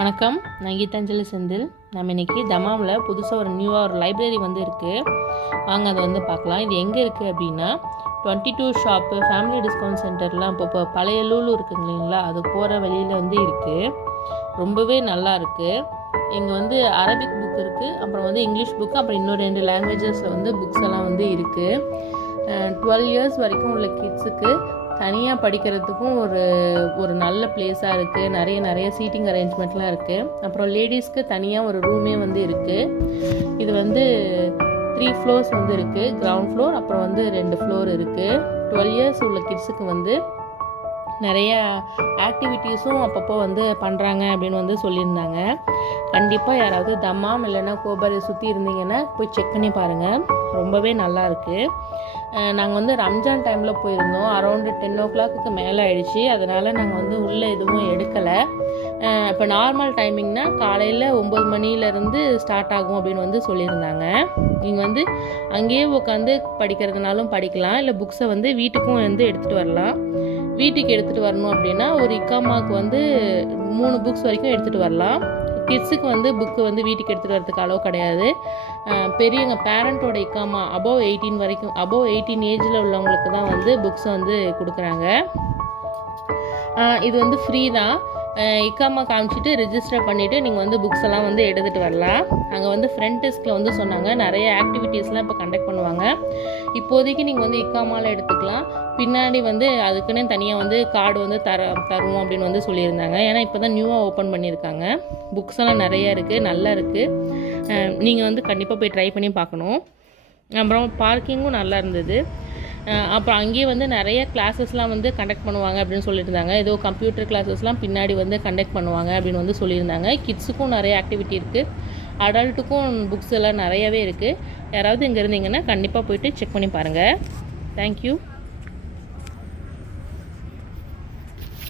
வணக்கம், நான் கீதாஞ்சலி செந்தில். நம்ம இன்றைக்கி தமாமில் புதுசாக ஒரு லைப்ரரி இருக்குது. வாங்க அதை பார்க்கலாம். இது எங்கே இருக்குது அப்படின்னா 22 ஷாப்பு ஃபேமிலி டிஸ்கவுண்ட் சென்டர்லாம் இப்போ பழைய லூலு இருக்குங்க இல்லைங்களா, அது போகிற வழியில் இருக்குது. ரொம்பவே நல்லா இருக்குது. இங்கே அரபிக் புக் இருக்குது, அப்புறம் இங்கிலீஷ் புக்கு, அப்புறம் இன்னும் 2 லாங்குவேஜஸில் புக்ஸ் எல்லாம் இருக்குது. 12 இயர்ஸ் வரைக்கும் உள்ள கிட்ஸுக்கு தனியாக படிக்கிறதுக்கும் ஒரு நல்ல பிளேஸாக இருக்குது. நிறைய சீட்டிங் அரேஞ்ச்மெண்ட்லாம் இருக்குது. அப்புறம் லேடிஸ்க்கு தனியாக ஒரு ரூமே இருக்குது. இது 3 ஃப்ளோர்ஸ் இருக்குது. கிரவுண்ட் ஃப்ளோர், அப்புறம் 2 ஃப்ளோர் இருக்குது. 12 இயர்ஸ் உள்ள கிட்ஸுக்கு நிறைய ஆக்டிவிட்டீஸும் அப்பப்போ பண்ணுறாங்க அப்படின்னு சொல்லியிருந்தாங்க. கண்டிப்பாக யாராவது தம்மாம் இல்லைன்னா கோபாரை சுற்றி இருந்தீங்கன்னா போய் செக் பண்ணி பாருங்கள். ரொம்பவே நல்லா இருக்குது. நாங்கள் ரம்ஜான் டைமில் போயிருந்தோம். அரௌண்டு 10 o'clock மேலே ஆகிடுச்சு. அதனால் நாங்கள் உள்ளே எதுவும் எடுக்கலை. இப்போ நார்மல் டைமிங்னா காலையில் 9 மணிலேருந்து ஸ்டார்ட் ஆகும் அப்படின்னு சொல்லியிருந்தாங்க. நீங்கள் அங்கேயே உட்காந்து படிக்கிறதுனாலும் படிக்கலாம், இல்லை புக்ஸை வீட்டுக்கும் எடுத்துகிட்டு வரலாம். வீட்டுக்கு எடுத்துகிட்டு வரணும் அப்படின்னா ஒரு இக்காமாவுக்கு 3 புக்ஸ் வரைக்கும் எடுத்துகிட்டு வரலாம். கிட்ஸுக்கு புக்கு வீட்டுக்கு எடுத்துகிட்டு வரதுக்கு அளவு கிடையாது. பெரியவங்க பேரண்ட்டோட இக்காமா அபோவ் 18 வரைக்கும், அபோவ் 18 ஏஜில் உள்ளவங்களுக்கு தான் புக்ஸை கொடுக்குறாங்க. இது ஃப்ரீ தான். இக்காமா காமிச்சிட்டு ரிஜிஸ்டர் பண்ணிவிட்டு நீங்கள் புக்ஸ் எல்லாம் எடுத்துகிட்டு வரலாம். அங்கே ஃப்ரண்ட் டெஸ்கில் சொன்னாங்க நிறைய ஆக்டிவிட்டீஸ்லாம் இப்போ கண்டக்ட் பண்ணுவாங்க. இப்போதைக்கு நீங்கள் இக்காமாவில் எடுத்துக்கலாம். பின்னாடி அதுக்குன்னு தனியாக கார்டு தருவோம் அப்படின்னு சொல்லியிருந்தாங்க. ஏன்னா இப்போ தான் நியூவாக ஓப்பன் பண்ணியிருக்காங்க. புக்ஸ் எல்லாம் நிறையா இருக்குது, நல்லா இருக்குது. நீங்கள் கண்டிப்பாக போய் ட்ரை பண்ணி பார்க்கணும். அப்புறம் பார்க்கிங்கும் நல்லா இருந்தது. அப்புறம் அங்கேயே நிறைய கிளாஸஸ்லாம் கண்டக்ட் பண்ணுவாங்க அப்படின்னு சொல்லியிருந்தாங்க. ஏதோ கம்ப்யூட்டர் கிளாஸஸ்லாம் பின்னாடி கண்டக்ட் பண்ணுவாங்க அப்படின்னு சொல்லியிருந்தாங்க. கிட்ஸுக்கும் நிறைய ஆக்டிவிட்டி இருக்குது, அடல்ட்டுக்கும் புக்ஸ் எல்லாம் நிறையவே இருக்குது. யாராவது இங்கே இருந்தீங்கன்னா கண்டிப்பாக போய்ட்டு செக் பண்ணி பாருங்கள். தேங்க்யூ.